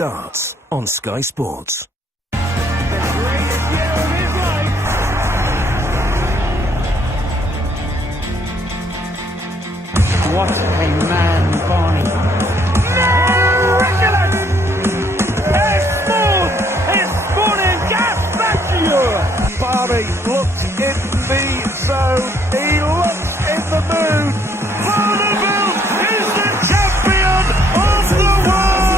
Darts on Sky Sports. What a man, Barney. Barney looks in the zone. He looks in the mood. Barneveld is the champion of the world.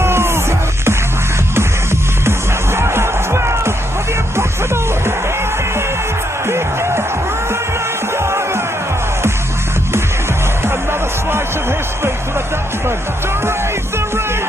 For the impossible. He did Raymond Barneveld. Another slice of history for the Dutchman to raise the ring.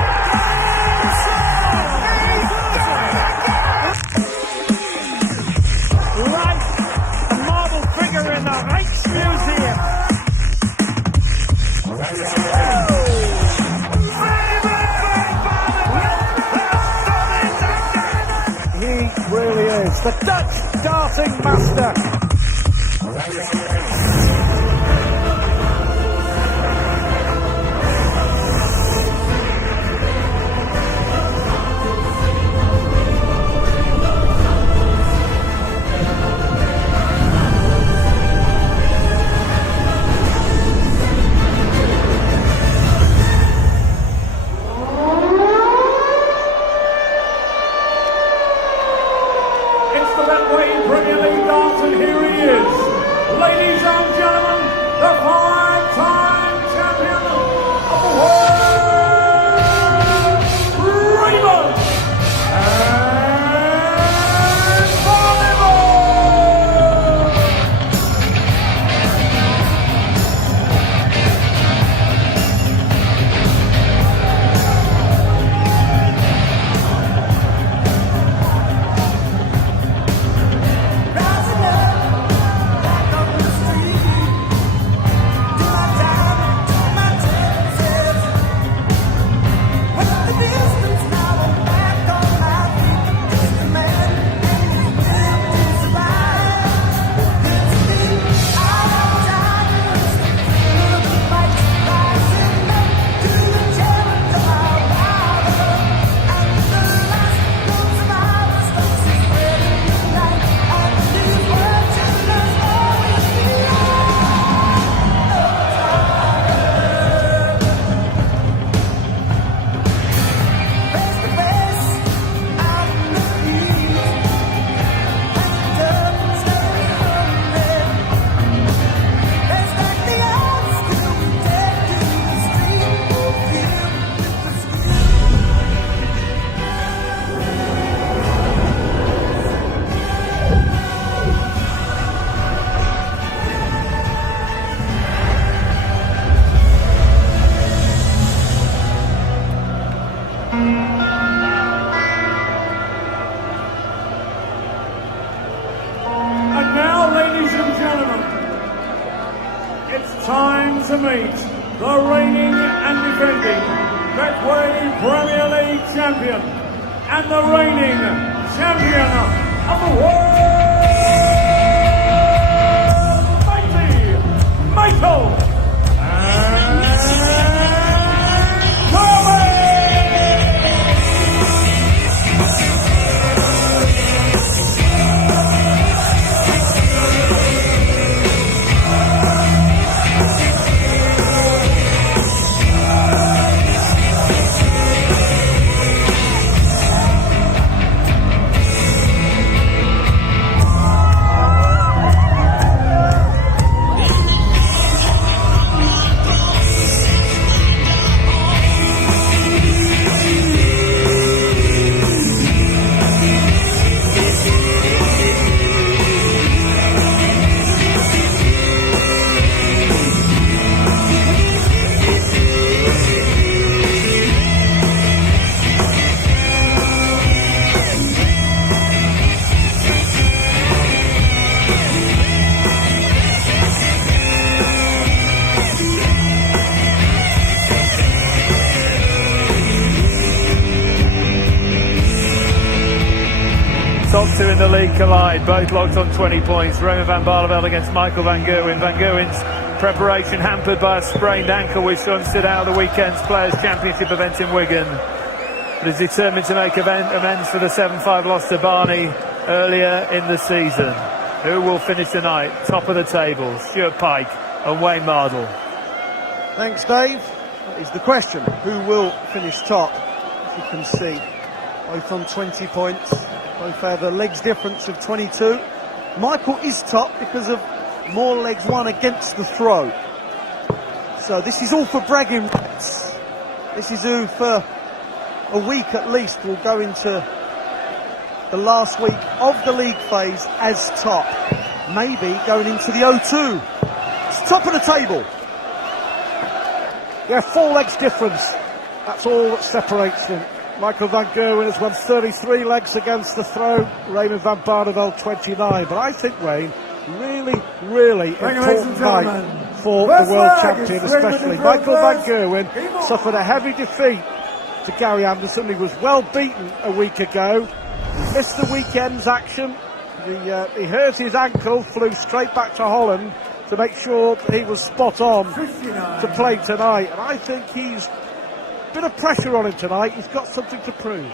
Really is the Dutch darting master. Premier League darts, and here he is, ladies and gentlemen, the five-time champion of the world, Raymond van Barneveld. And now, ladies and gentlemen, it's time to meet the reigning and defending Betway Premier League champion and the reigning champion of the world, mighty Michael. Top two in the league collide, both locked on 20 points. Raymond van Barneveld against Michael van Gerwen. Van Gerwen's preparation hampered by a sprained ankle, which saw him sit out of the weekend's Players' Championship event in Wigan. but is determined to make amends for the 7-5 loss to Barney earlier in the season. Who will finish tonight top of the table? Stuart Pike and Wayne Mardle. Thanks, Dave. That is the question. Who will finish top? As you can see, both on 20 points, both have a legs difference of 22. Michael is top because of more legs won against the throw. So this is all for bragging rights. This is who, for a week at least, will go into the last week of the league phase as top. Maybe going into the O2. It's top of the table. Yeah, 4 legs difference. That's all that separates them. Michael van Gerwen has won 33 legs against the throw. Raymond van Barneveld 29. But I think, Wayne, really important night for the world champion, especially. Michael van Gerwen suffered a heavy defeat to Gary Anderson. He was well beaten a week ago. He missed the weekend's action. He hurt his ankle, flew straight back to Holland to make sure that he was spot on to play tonight. And I think he's a bit of pressure on him tonight. He's got something to prove.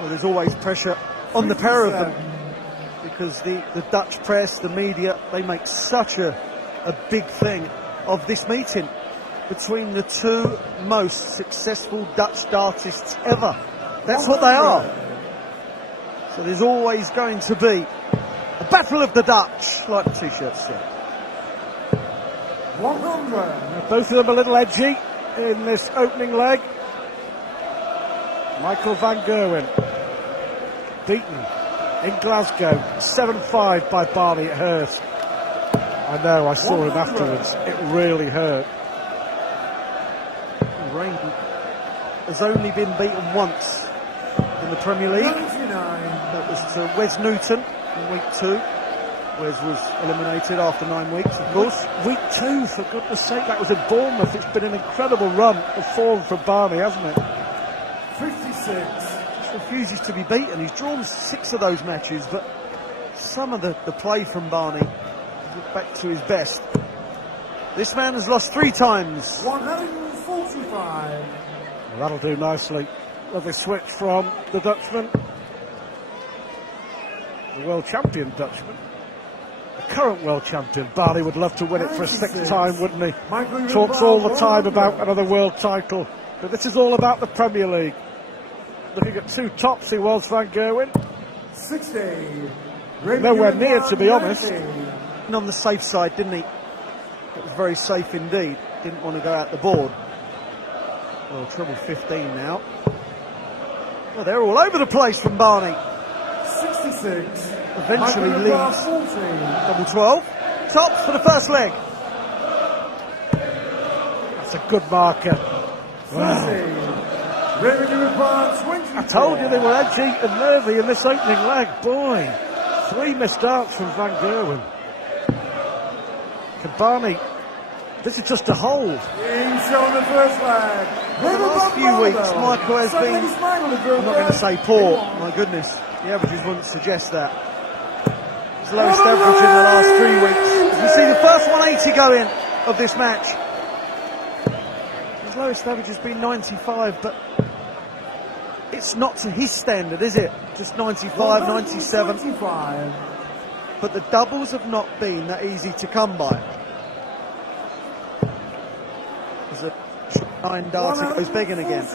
Well, there's always pressure on the pair of them, because the Dutch press, the media, they make such a big thing of this meeting between the two most successful Dutch dartists ever. That's what they are. So there's always going to be a battle of the Dutch, like the t-shirt said. 100. Both of them a little edgy in this opening leg. Michael van Gerwen beaten in Glasgow 7-5 by Barney. It hurt. I know, I saw him afterwards. It really hurt. Raymond has only been beaten once in the Premier League. 99. That was to Wes Newton in week 2. Wes was eliminated after 9 weeks, of course. Week 2, for goodness sake, that was in Bournemouth. It's been an incredible run of form from Barney, hasn't it? 56. Just refuses to be beaten. He's drawn 6 of those matches, but some of the play from Barney is back to his best. This man has lost 3 times. 145. Well, that'll do nicely. Lovely switch from the Dutchman. The world champion Dutchman. The current world champion. Barney would love to win it for a 6th time, wouldn't he? Talks all the time about another world title. But this is all about the Premier League. Looking at 2 tops, he was, Van Gerwen. 60. Nowhere near, to be honest. And on the safe side, didn't he? It was very safe indeed. Didn't want to go out the board. Well, treble 15 now. Well, they're all over the place from Barney. 66. Eventually leads. Double 12. Tops for the first leg. That's a good marker. Wow. I Told you they were edgy and nervy in this opening leg. Boy, 3 missed starts from Van Gerwen. Can Barney, this is just a hold. He's shown the first leg. The last few weeks, Michael has been, I'm not going to say poor, my goodness, the averages wouldn't suggest that. His lowest average in the last 3 weeks. As we see the first 180 go in of this match. His lowest average has been 95, but it's not to his standard, is it? Just 95, 97. 95. But the doubles have not been that easy to come by. As a 9 darter goes begging again.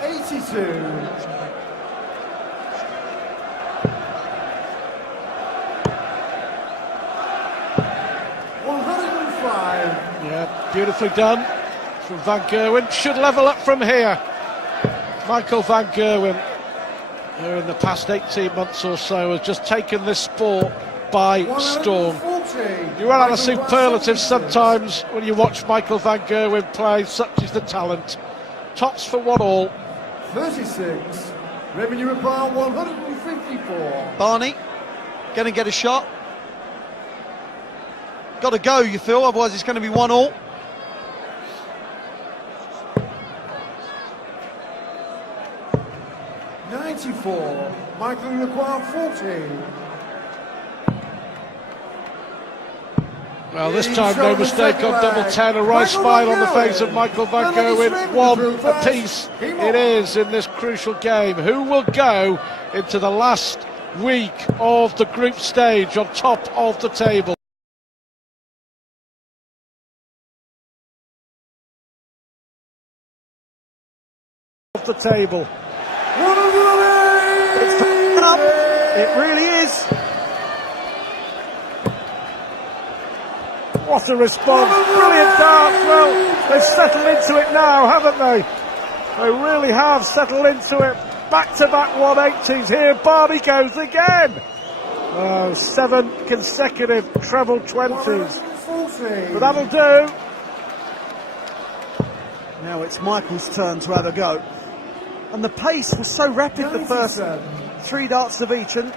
82. Yeah, beautifully done from Van Gerwen. Should level up from here. Michael van Gerwen, who in the past 18 months or so has just taken this sport by storm. You run out of superlatives sometimes when you watch Michael van Gerwen play. Such is the talent. Tops for 1-all. 36. Revenue required 154. Barney, going to get a shot. Got to go, you feel, otherwise it's going to be 1-all. Michael required 40. Well, this time no mistake on double 10, a right smile on the face of Michael van Gerwen. One apiece it is in this crucial game. Who will go into the last week of the group stage on top of the table? Off the table. It's coming up. It really is. What a response. Brilliant darts. Well, they've settled into it now, haven't they? They really have settled into it. Back-to-back 180s here. Barney goes again. Oh, 7 consecutive treble 20s. But that'll do. Now it's Michael's turn to have a go. And the pace was so rapid the first 3 darts of each, and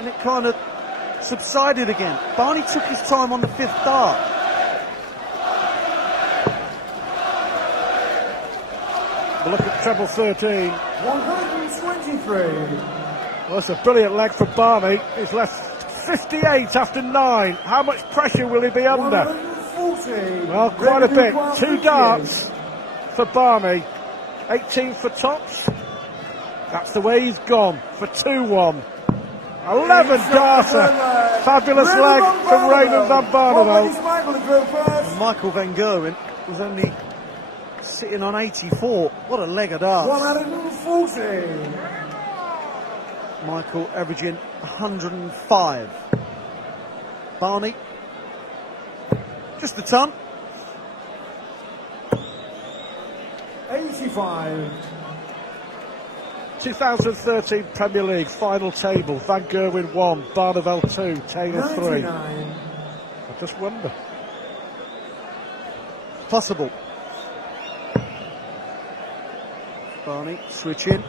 it kind of subsided again. Barney took his time on the 5th dart. We'll look at treble 13. 123. Well, that's a brilliant leg for Barney. He's left 58 after 9. How much pressure will he be under? 140. Well, quite a bit. 2 darts for Barney. 18 for tops. That's the way he's gone for 2-1. 11 darter. Fabulous leg from Raymond van Barneveld. And Michael van Gerwen was only sitting on 84. What a leg of darts. 140. Michael averaging 105. Barney, just a ton. 85. 2013 Premier League final table. Van Gerwen 1, Barneveld 2, Taylor 3. 99. I just wonder. Possible. Barney, switch in.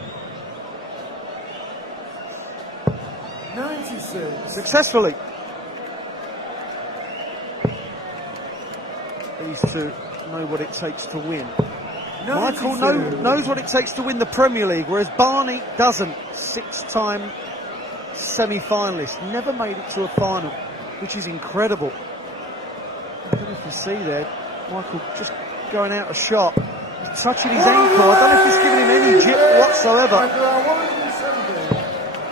96. Successfully. These two know what it takes to win. Michael knows what it takes to win the Premier League, whereas Barney doesn't. 6-time semi-finalist, never made it to a final, which is incredible. I don't know if you see there, Michael just going out a shot, touching his ankle. I don't know if he's giving him any jip whatsoever.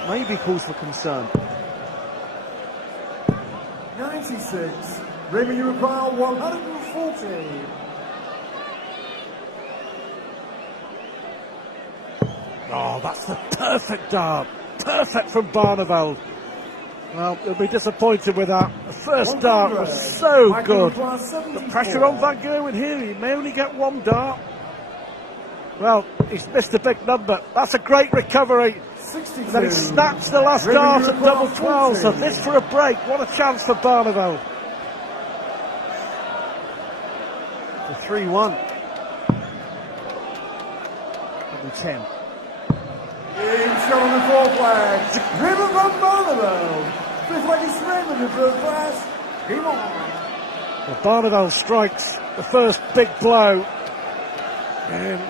Maybe cause for concern. 96. Raymond, you require 140. Oh, that's the perfect dart. Perfect from Barneveld. Well, he'll be disappointed with that. The first dart was so good. The pressure on Van Gerwen here. He may only get 1 dart. Well, he's missed a big number. That's a great recovery. 62. And then he snaps the last dart at double 12. So this for a break. What a chance for Barneveld. The 3-1. Double 10. He's shot on the 4th flag. Raymond van Barneveld. 5th leg is Raymond in first class. Game on. Well, Barneveld strikes the first big blow. And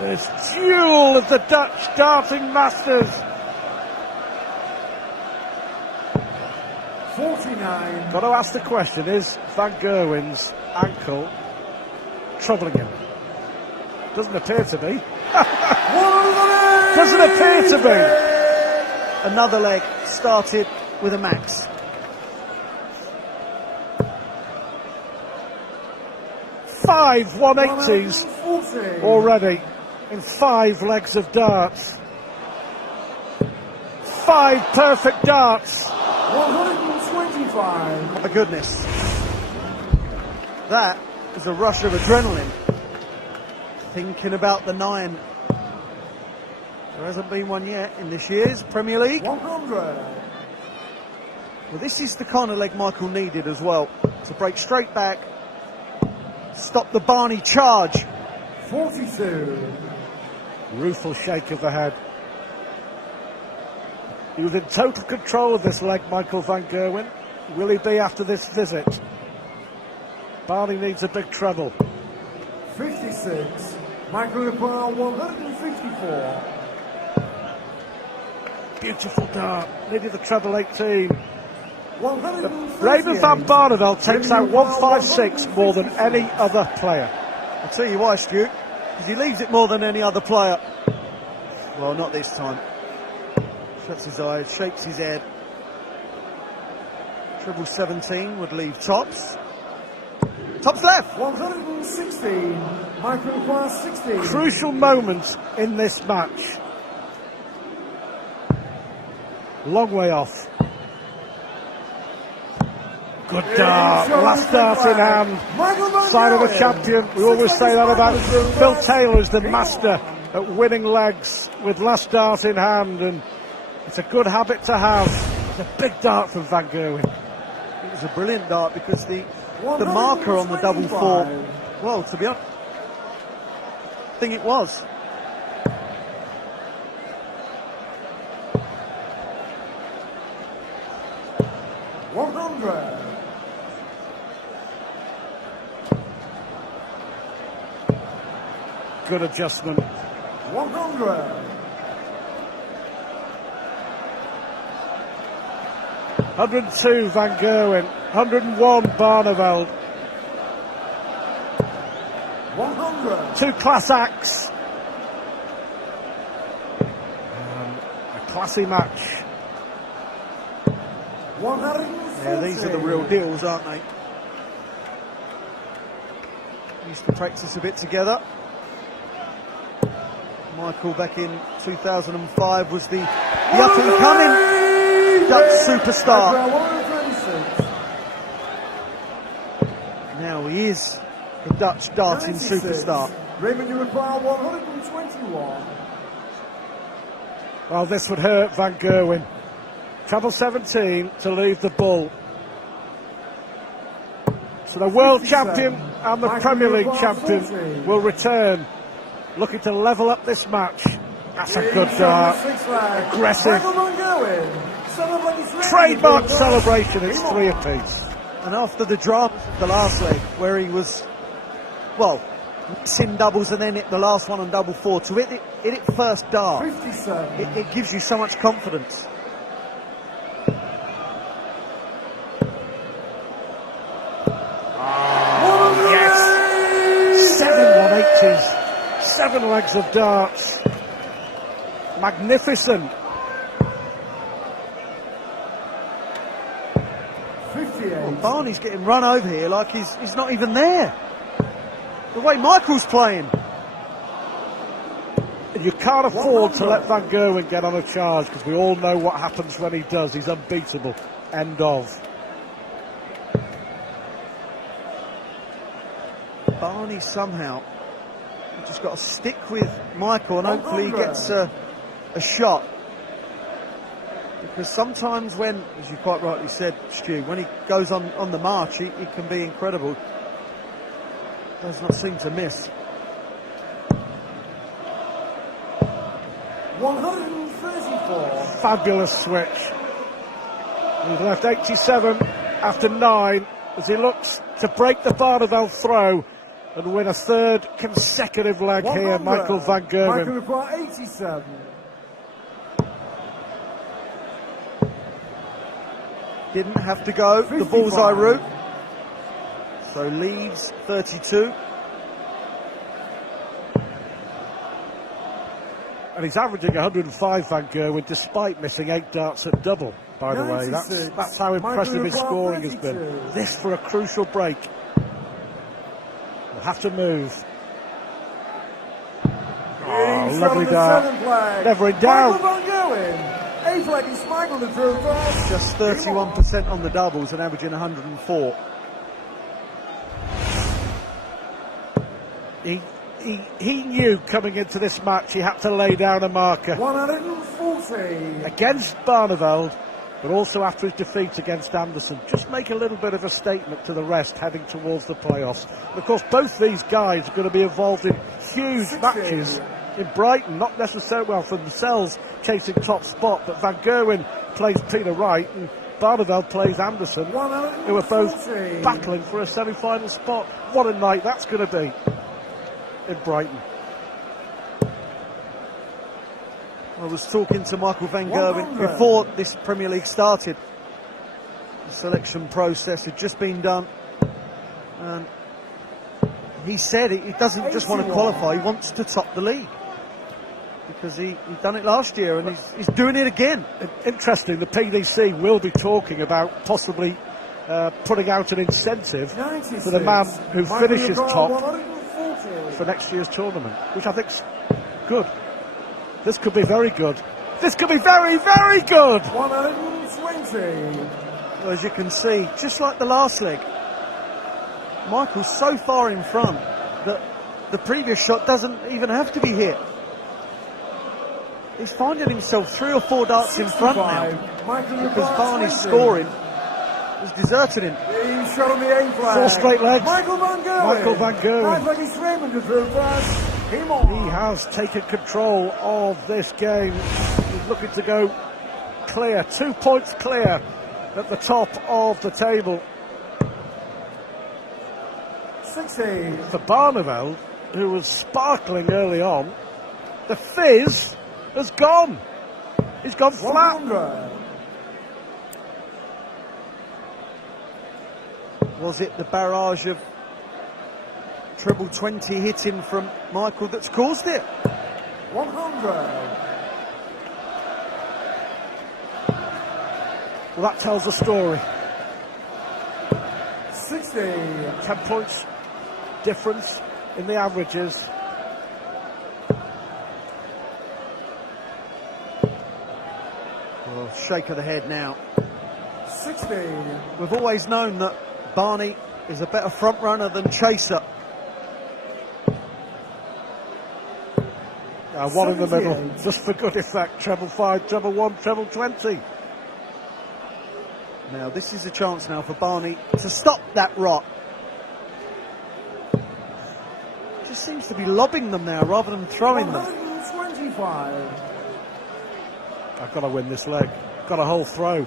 this duel of the Dutch darting masters. 49. Got to ask the question, is Van Gerwen's ankle troubling him? Doesn't appear to be. Doesn't appear to be. Another leg started with a max. Five 180s already in 5 legs of darts. 5 perfect darts. 125. My goodness. That is a rush of adrenaline. Thinking about the 9. There hasn't been one yet in this year's Premier League. 100. Well, this is the kind of leg Michael needed as well. To break straight back, stop the Barney charge. 42. Rueful shake of the head. He was in total control of this leg, Michael van Gerwen. Will he be after this visit? Barney needs a big treble. 56. Michael require 154. Beautiful dart. Needed the treble 18. Raymond van Barneveld takes out 156 more than any other player. I'll tell you why, Stu, because he leaves it more than any other player. Well, not this time. Shuts his eyes, shakes his head. Treble 17 would leave tops. Tops left. 116. Michael requires 16. Crucial moment in this match. Long way off. Good dart, last dart in hand. Sign of a champion. We always say that about Phil Taylor's the master at winning legs with last dart in hand, and it's a good habit to have. It's a big dart from Van Gerwen. It was a brilliant dart because the marker on the double four, well, to be honest, I think it was. Good adjustment. 100. 102 Van Gerwen, 101 Barneveld. 100. Two class acts. A classy match. 140. Yeah, these are the real deals, aren't they? Used to practice a bit together. Michael back in 2005 was the up and coming Dutch superstar. Now he is the Dutch darting superstar. Raymond, you require 121. Well, this would hurt Van Gerwen. Treble 17 to leave the bull. So the world champion and the Premier League champion will return, looking to level up this match. That's a good dart. Aggressive. Trademark celebration. It's 3 apiece. And after the drama of the last leg, where he was, well, missing doubles and then hit the last one on double four, to hit it first dart, it gives you so much confidence. Yes! 7 180s. 7 legs of darts. Magnificent. 58. Well, Barney's getting run over here like he's not even there. The way Michael's playing. You can't afford to let Van Gerwen get on a charge, because we all know what happens when he does. He's unbeatable. End of. Barney somehow just got to stick with Michael and hopefully he gets a shot. Because sometimes when, as you quite rightly said, Stu, when he goes on the march, he can be incredible. Does not seem to miss. 134. Fabulous switch. He's left 87 after 9 as he looks to break the Barneveld throw and win a 3rd consecutive leg here, Michael Van Gerwen. Michael require 87. Didn't have to go 55. The bullseye route. So leaves 32. And he's averaging 105, Van Gerwen, despite missing 8 darts at double, by the way. That's how impressive his scoring has been. This for a crucial break. We'll have to move. Oh, lovely dart. Never in doubt. Just 31% on the doubles and averaging 104. He knew coming into this match he had to lay down a marker 140 against Barneveld, but also after his defeat against Anderson. Just make a little bit of a statement to the rest heading towards the playoffs. And of course, both these guys are going to be involved in huge matches in Brighton, not necessarily, well, for themselves chasing top spot, but Van Gerwen plays Peter Wright and Barneveld plays Anderson, who are both battling for a semi-final spot. What a night that's going to be in Brighton. I was talking to Michael Van Gerwen before this Premier League started, The selection process had just been done, and he said he doesn't just want to qualify, he wants to top the league, because he done it last year and he's doing it again. Interesting, the PDC will be talking about possibly putting out an incentive for the man who finishes top for next year's tournament, which I think's good. This could be very good. This could be very, very good. 120. Well, as you can see, just like the last leg, Michael's so far in front that the previous shot doesn't even have to be hit. He's finding himself 3 or 4 darts in front now, because Barney's scoring has deserted him. He's shot on the 8th flag. 4 straight legs. Michael van Gerwen. Michael van Gerwen. 9 flag is Raymond to through first. He has taken control of this game. He's looking to go clear, 2 points clear at the top of the table. 16. For Barneveld, who was sparkling early on, the fizz has gone. He's gone flat. 100. Was it the barrage of treble 20 hitting from Michael that's caused it? 100. Well, that tells the story. 60. 10 points difference in the averages. Well, shake of the head now. 60. We've always known that Barney is a better front runner than chaser. One in the middle, just for good effect. Treble 5, treble 1, treble 20. Now this is a chance now for Barney to stop that rot. Just seems to be lobbing them now rather than throwing them. 125. I've got to win this leg. Got a whole throw.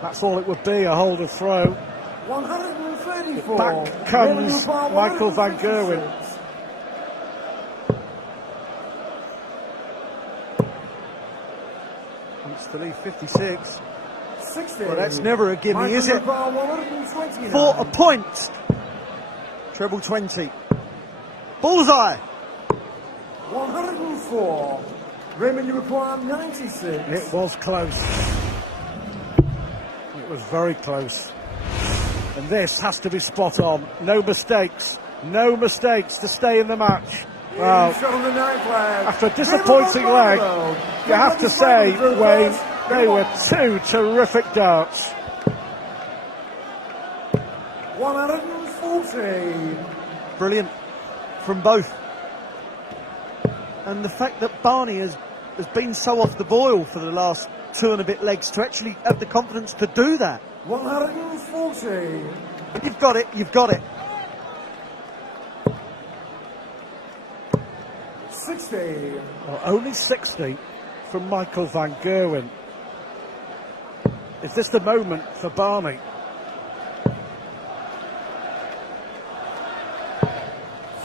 That's all it would be, a hold of throw. 134. Back comes Michael van Gerwen. Wants to leave 56. 60. Well, that's never a gimme, is it? 129. For a point. Treble 20. Bullseye. 104. Raymond, you require 96. It was close. It was very close. And this has to be spot on. No mistakes. No mistakes to stay in the match. Well, after a disappointing leg, you have to say, Wayne, they were 2 terrific darts. 140. Brilliant from both. And the fact that Barney has been so off the boil for the last 2 and a bit legs to actually have the confidence to do that. 140. You've got it, you've got it. 60. Well, only 60 from Michael van Gerwen. Is this the moment for Barney?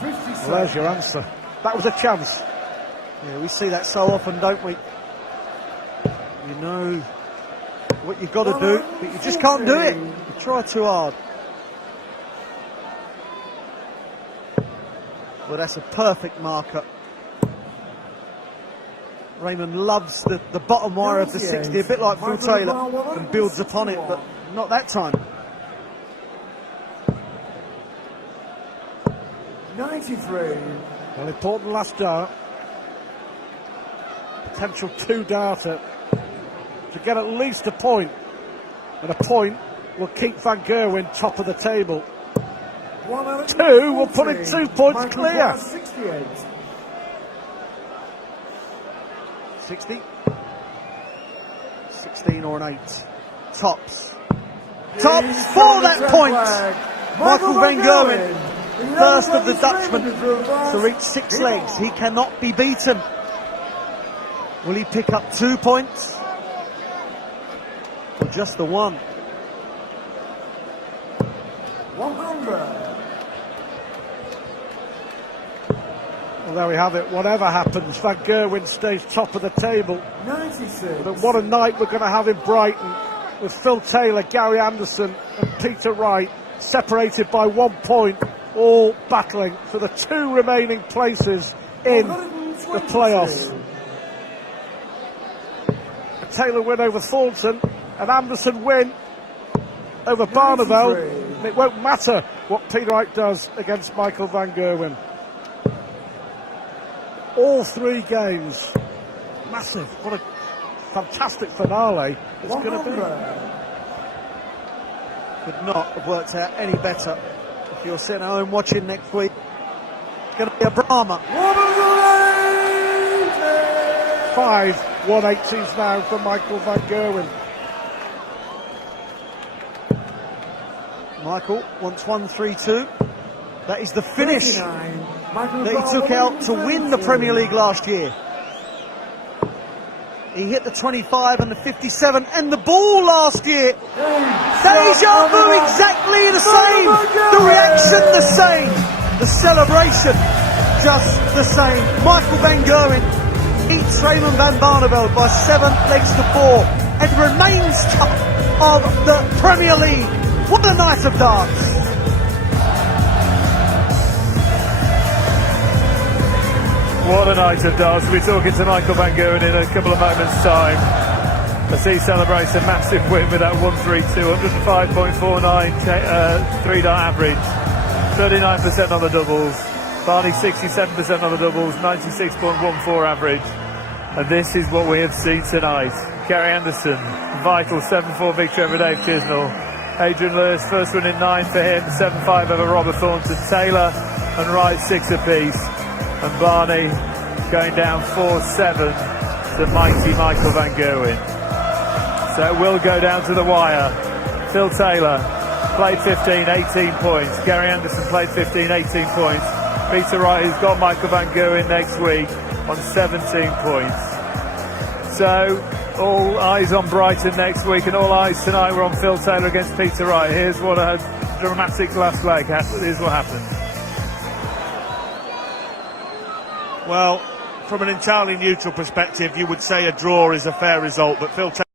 57. Well, there's your answer. That was a chance. Yeah, we see that so often, don't we? You know what you've got to do, but you just can't do it. You try too hard. Well, that's a perfect marker. Raymond loves the bottom wire of the 60, a bit like Phil Taylor, and builds upon it, but not that time. 93. Well, important last dart. Potential 2-darter to get at least a point. And a point will keep Van Gerwen top of the table. 2 will put it 2 points clear. 68. 60. 16 or an 8. Tops. Tops for that point. Michael van Gerwen, first of the Dutchmen to reach 6 legs. He cannot be beaten. Will he pick up 2 points? Or just the 1? 100. Well, there we have it. Whatever happens, Van Gerwen stays top of the table. 96. But what a night we're going to have in Brighton. with Phil Taylor, Gary Anderson and Peter Wright separated by 1 point, all battling for the 2 remaining places in the playoffs. A Taylor win over Thornton, an Anderson win over Barneveld. It won't matter what Peter Wright does against Michael van Gerwen. All 3 games, massive. What a fantastic finale it's going to be. Could not have worked out any better. If you're sitting at home watching next week, it's going to be a drama. 5 180s now for Michael van Gerwen. Michael wants 1-3-2. That is the finish that he took out to win the Premier League last year. He hit the 25 and the 57 and the ball last year. Deja vu, exactly the same. The reaction the same. The celebration just the same. Michael van Gerwen beats Raymond van Barneveld by 7 legs to 4 and remains top of the Premier League. What a night of darts. What a night of darts. We'll be talking to Michael van Gerwen in a couple of moments' time as he celebrates a massive win with that 132, 105.49 3-dart average, 39% on the doubles, Barney 67% on the doubles, 96.14 average. And this is what we have seen tonight. Gary Anderson, vital 7-4 victory over Dave Chisnell. Adrian Lewis, first win in 9 for him, 7-5 over Robert Thornton. Taylor and Wright 6 apiece. And Barney going down 4-7 to mighty Michael van Gerwen. So it will go down to the wire. Phil Taylor played 15, 18 points. Gary Anderson played 15, 18 points. Peter Wright, who's got Michael van Gerwen next week, on 17 points. So all eyes on Brighton next week, and all eyes tonight were on Phil Taylor against Peter Wright. Here's what a dramatic last leg. Here's what happened. Well, from an entirely neutral perspective, you would say a draw is a fair result, but Phil Taylor